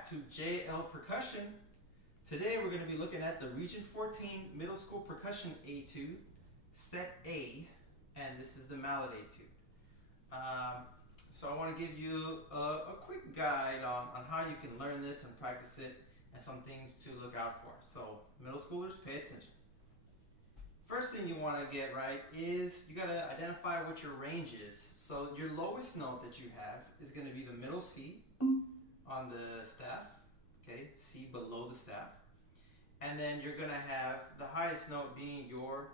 back to JL Percussion. Today we're going to be looking at the Region 14 Middle School Percussion Etude, Set A, and this is the Mallet Etude. So I want to give you a quick guide on how you can learn this and practice it, and some things to look out for. So middle schoolers, pay attention. First thing you want to get right is you got to identify what your range is. So your lowest note that you have is going to be the middle C on the staff, okay, C below the staff. And then you're going to have the highest note being your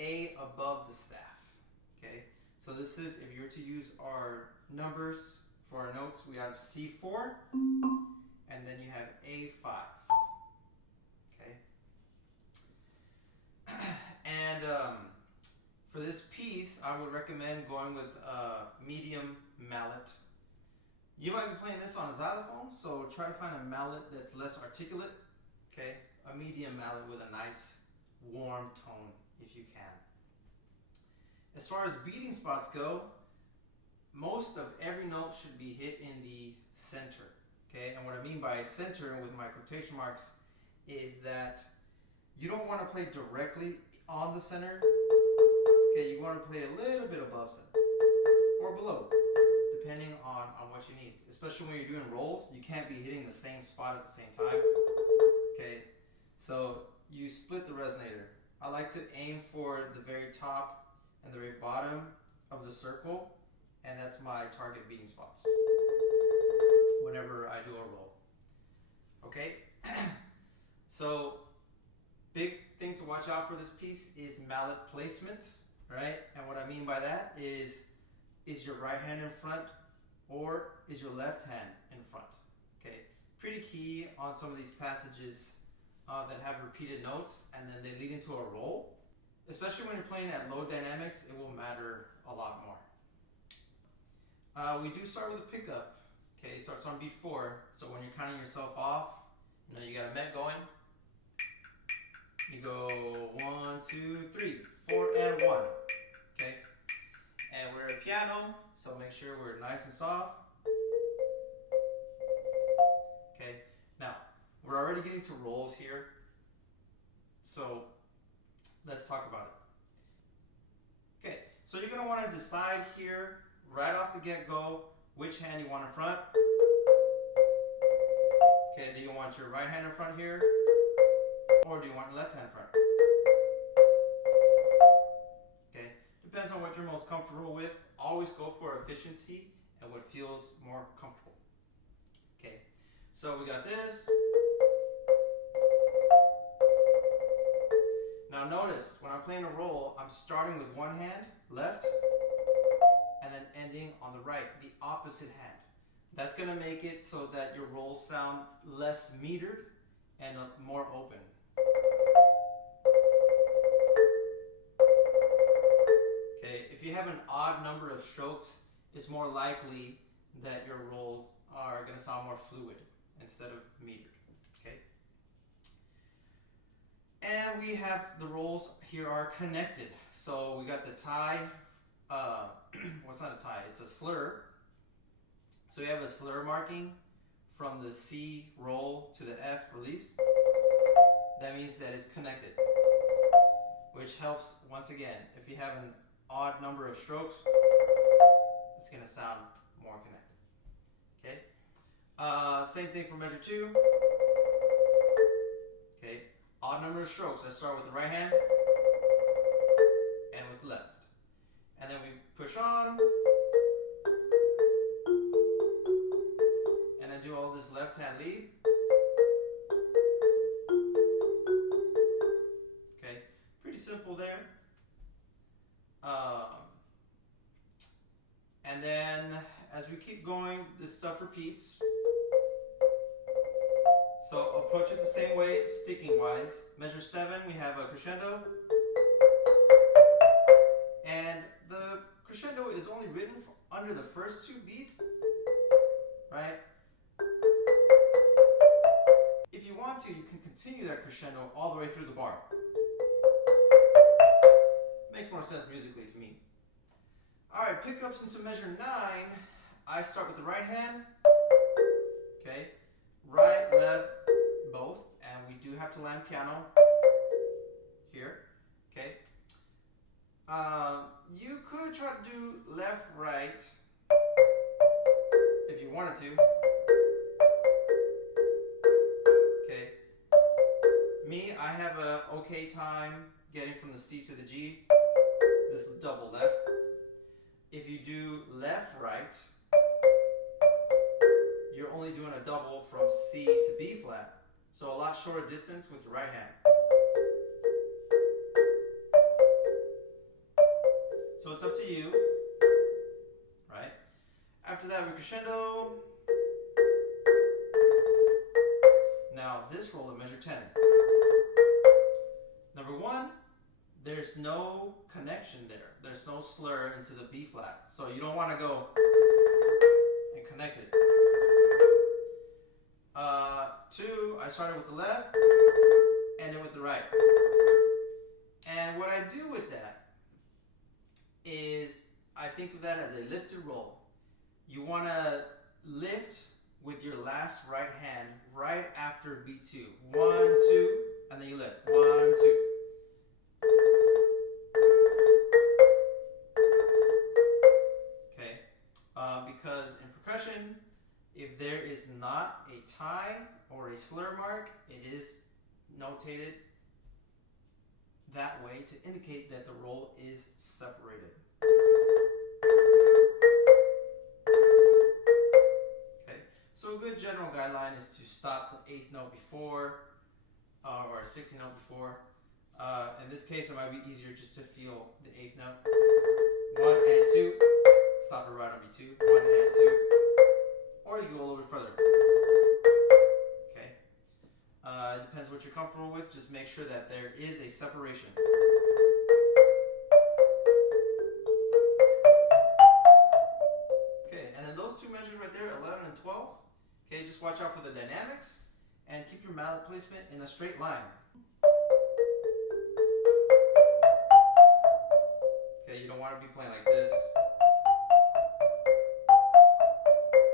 A above the staff, okay. So this is, if you were to use our numbers for our notes, we have C4 and then you have A5, okay. And for this piece, I would recommend going with medium mallet. You might be playing this on a xylophone, so try to find a mallet that's less articulate, okay? A medium mallet with a nice warm tone if you can. As far as beating spots go, most of every note should be hit in the center, okay? And what I mean by center with my quotation marks is that you don't want to play directly on the center, okay? You want to play a little bit above center or below, depending on what you need. Especially when you're doing rolls, you can't be hitting the same spot at the same time, okay? So you split the resonator. I like to aim for the very top and the very bottom of the circle, and that's my target beating spots whenever I do a roll, okay? So big thing to watch out for this piece is mallet placement, right? And what I mean by that is your right hand in front or is your left hand in front, okay? Pretty key on some of these passages that have repeated notes and then they lead into a roll. Especially when you're playing at low dynamics, it will matter a lot more. We do start with a pickup, okay? It starts on beat 4, so when you're counting yourself off, you know, you got a met going. You go 1, 2, 3, 4, and 1, okay? And we're at piano, so make sure we're nice and soft. Okay, now we're already getting to rolls here, so let's talk about it. Okay, so you're gonna want to decide here right off the get-go which hand you want in front. Okay, do you want your right hand in front here, or do you want your left hand in front? Okay, depends on what you're most comfortable with. Always go for efficiency and what feels more comfortable. Okay, so we got this. Now notice, when I'm playing a roll, I'm starting with one hand, left, and then ending on the right, the opposite hand. That's gonna make it so that your rolls sound less metered and more open. Okay, if you have an odd number of strokes, it's more likely that your rolls are gonna sound more fluid instead of metered, okay? And we have the rolls here are connected. So we got the tie, what's not a tie, it's a slur. So you have a slur marking from the C roll to the F release. That means that it's connected, which helps, once again, if you have an odd number of strokes, it's gonna sound more connected, okay? Same thing for measure 2. Okay, odd number of strokes. I start with the right hand and with the left. And then we push on. And I do all this left hand lead. Okay, pretty simple there. And then as we keep going, this stuff repeats. So approach it the same way, sticking wise. Measure 7, we have a crescendo. And the crescendo is only written for under the first 2 beats, right? If you want to, you can continue that crescendo all the way through the bar. Makes more sense musically to me. All right, pickups into measure 9. I start with the right hand, okay? line piano here, okay? You could try to do left, right, if you wanted to. Okay. Me, I have a okay time getting from the C to the G. This is double left. If you do left, right, you're only doing a double from C to B flat. So a lot shorter distance with your right hand. So it's up to you, right? After that, we crescendo. Now this roll at measure 10. Number one, there's no connection there. There's no slur into the B flat. So you don't want to go and connect it. Two, I started with the left, ended with the right. And what I do with that is I think of that as a lifted roll. You want to lift with your last right hand right after beat 2. 1, 2, and then you lift. 1, 2. Okay, because in percussion, if there is not a tie or a slur mark, it is notated that way to indicate that the roll is separated. Okay, so a good general guideline is to stop the 8th note before or 16th note before. In this case, it might be easier just to feel the 8th note. 1 and 2, stop it right on B2, 1 and 2, or you go a little bit further. Okay, it depends what you're comfortable with. Just make sure that there is a separation. Okay, and then those two measures right there, 11 and 12. Okay, just watch out for the dynamics and keep your mallet placement in a straight line. Okay, you don't want to be playing like this.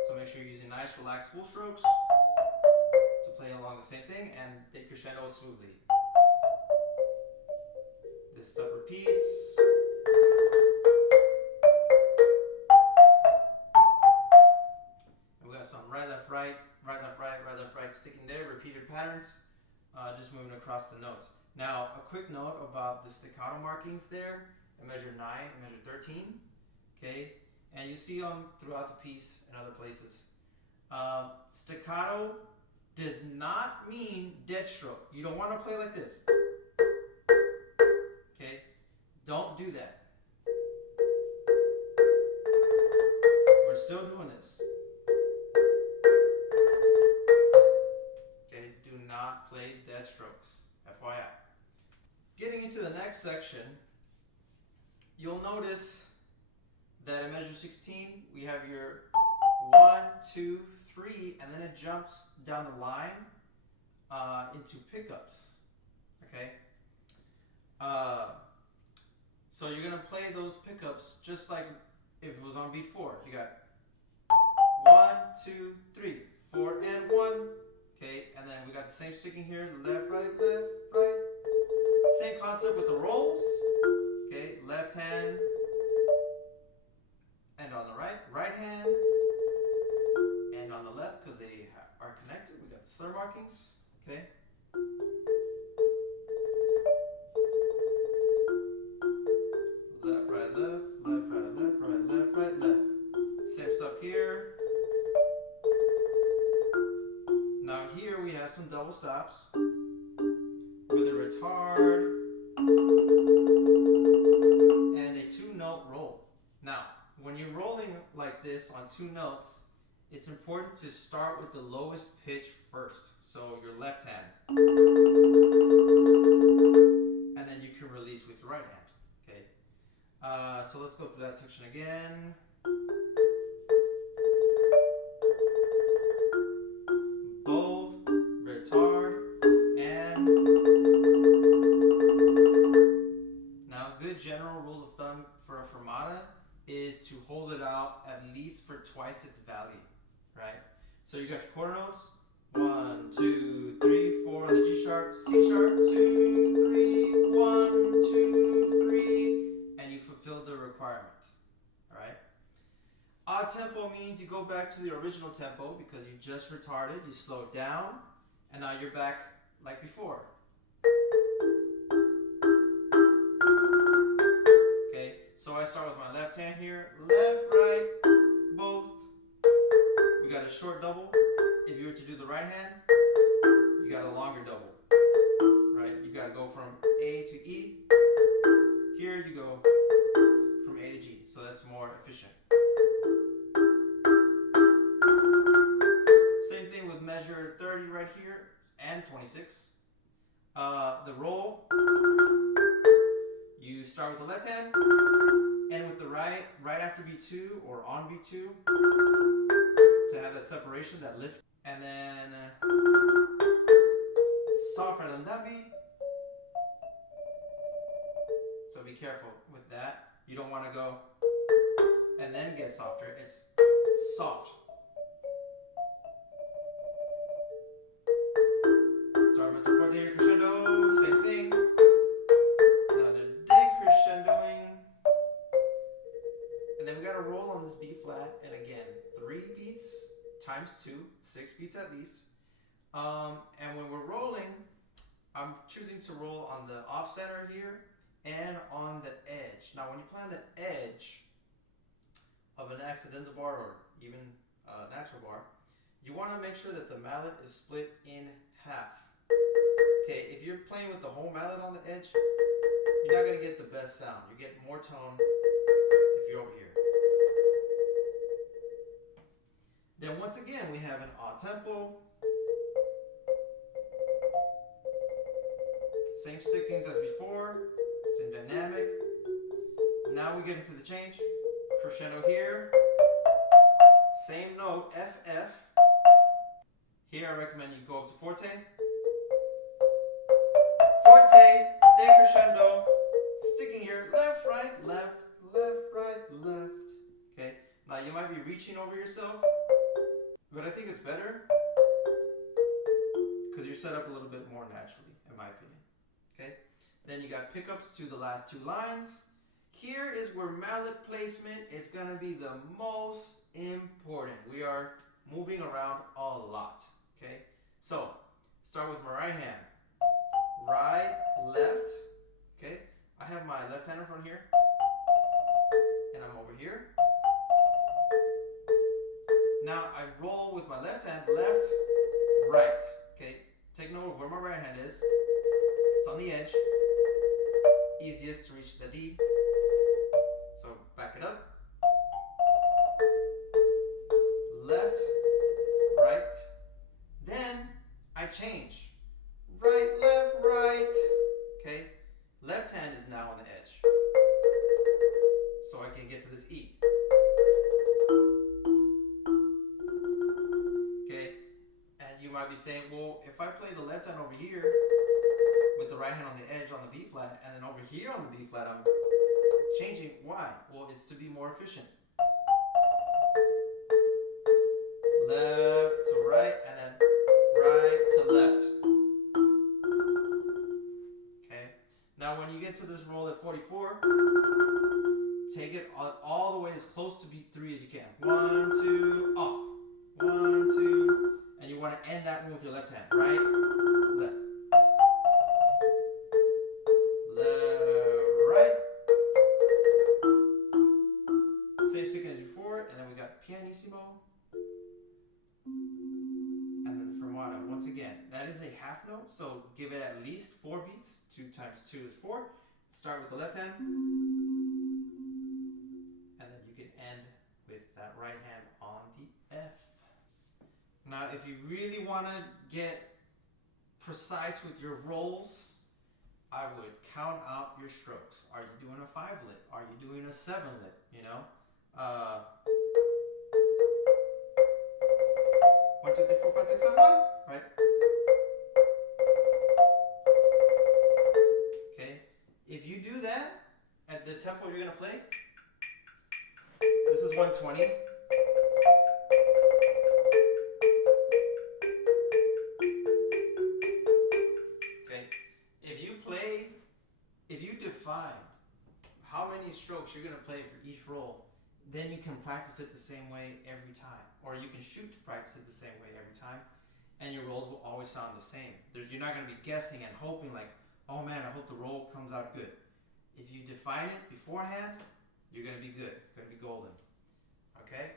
So make sure you're using nice, relaxed full strokes to play along the same thing and take crescendo smoothly. This stuff repeats. And we got some right, left, right, right, left, right, right, left, right, sticking there, repeated patterns, just moving across the notes. Now, a quick note about the staccato markings there in measure 9 and measure 13, okay? And you see them throughout the piece and other places. Staccato does not mean dead stroke. You don't want to play like this. Okay? Don't do that. We're still doing this. Okay? Do not play dead strokes. FYI. Getting into the next section, you'll notice that in measure 16, we have your 1, 2, 3, and then it jumps down the line into pickups. Okay? So you're going to play those pickups just like if it was on beat 4. You got 1, 2, 3, 4, and 1. Okay, and then we got the same sticking here, left, right, right. Same concept with the rolls. Okay, left hand, and on the right, right hand, and on the left, because they are connected, we got the slur markings, okay? Left, right, left, left, right, left, right, left, right, left. Same stuff here. Now here we have some double stops with a retard and a 2-note roll. Now, when you're rolling like this on 2 notes, it's important to start with the lowest pitch first. So your left hand. And then you can release with your right hand. Okay. So let's go through that section again. Both, retard, and. Now a good general rule of thumb for a fermata is to hold it out at least for twice its value, right? So you got your quarter notes, 1, 2, 3, 4 on the G sharp, C sharp, 2, 3, 1, 2, 3, and you fulfilled the requirement. Alright? Odd tempo means you go back to the original tempo because you just retarded, you slowed down, and now you're back like before. Okay, so I start with my left hand here, left, right, both. We got a short double. If you were to do the right hand, you got a longer double, right? You got to go from A to E. Here you go from A to G, so that's more efficient. Same thing with measure 30 right here and 26. The roll, you start with the left hand, and with the right after B2 or on B2 to have that separation, that lift. And then soft right on that beat. So be careful with that. You don't want to go and then get softer. It's soft. Start with the forte crescendo, same thing. Now the decrescendoing. And then we got to roll on this B flat, and again, 3 beats times 2, 6 beats at least. And when we're rolling, I'm choosing to roll on the off center here and on the edge. Now when you play on the edge of an accidental bar or even a natural bar, you want to make sure that the mallet is split in half. Okay, if you're playing with the whole mallet on the edge, you're not going to get the best sound. You get more tone if you're over here. Then once again, we have an odd tempo. Same stickings as before, same dynamic. Now we get into the change. Crescendo here. Same note, F, F. Here I recommend you go up to forte. Forte, decrescendo. Sticking here, left, right, left, left, right, left. Okay, now you might be reaching over yourself, but I think it's better because you're set up a little bit more naturally, in my opinion. Okay, then you got pickups to the last 2 lines. Here is where mallet placement is going to be the most important. We are moving around a lot. Okay, so start with my right hand. Right, left. Okay, I have my left hand in front here, and I'm over here. Now I roll with my left hand, left, right. Okay, take note of where my right hand is. It's on the edge. Easiest to reach the D. So back it up. Left, right. Then I change. Right, left, right. Okay, left hand is now on the edge. So I can get to this E. Okay, and you might be saying, well, if I play the left hand over here with the right hand on the edge on the B flat, and then over here on the B flat, I'm changing. Why? Well, it's to be more efficient. Left to right, and then right to left. Okay. Now, when you get to this roll at 44, take it all the way as close to beat 3 as you can. 1, 2, off. 1, 2, and you want to end that one with your left hand. Right, left. Right. Same stick as before, and then we got pianissimo. And then fermata. Once again, that is a half note, so give it at least 4 beats. 2 times 2 is 4. Start with the left hand, and then you can end with that right hand on the F. Now, if you really want to get precise with your rolls, I would count out your strokes. Are you doing a 5-lit? Are you doing a 7-lit? You know? 1, 2, 3, 4, 5, 6, 7, 1. Right? Okay. If you do that at the tempo you're going to play, this is 120. strokes you're going to play for each roll, then you can practice it the same way every time. Or you can shoot to practice it the same way every time, and your rolls will always sound the same. You're not going to be guessing and hoping like, oh man, I hope the roll comes out good. If you define it beforehand, you're going to be good. You're going to be golden. Okay?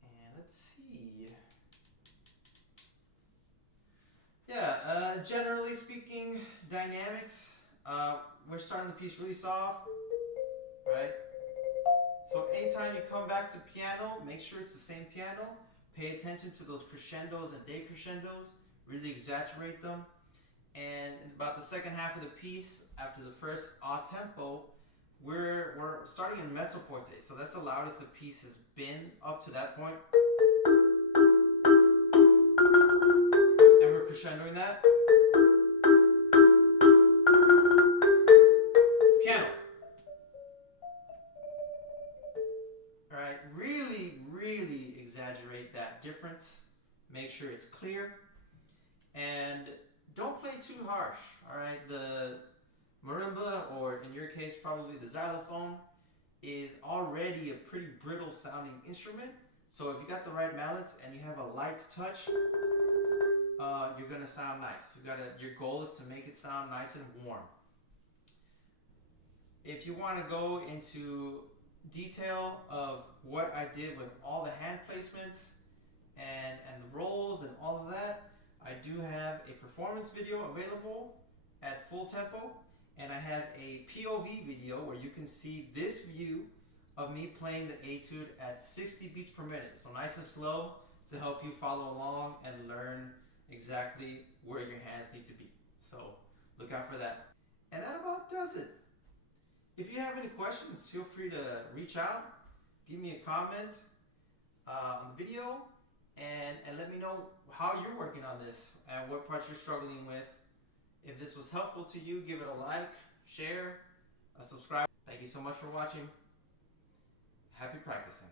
And let's see. Yeah, generally speaking, dynamics, we're starting the piece really soft, right? So anytime you come back to piano, make sure it's the same piano. Pay attention to those crescendos and decrescendos. Really exaggerate them. And in about the second half of the piece, after the first a tempo, we're starting in mezzo forte. So that's the loudest the piece has been up to that point. And we're crescendoing that. Piano. Alright, really, really exaggerate that difference. Make sure it's clear. And don't play too harsh. Alright, the marimba, or in your case probably the xylophone, is already a pretty brittle sounding instrument. So if you got the right mallets and you have a light touch, you're gonna sound nice. Your goal is to make it sound nice and warm. If you want to go into detail of what I did with all the hand placements and the rolls and all of that, I do have a performance video available at full tempo, and I have a POV video where you can see this view of me playing the etude at 60 beats per minute. So nice and slow to help you follow along and learn exactly where your hands need to be. So look out for that. And that about does it. If you have any questions, feel free to reach out, give me a comment on the video, and let me know how you're working on this and what parts you're struggling with. If this was helpful to you, give it a like, share, a subscribe. Thank you so much for watching. Happy practicing.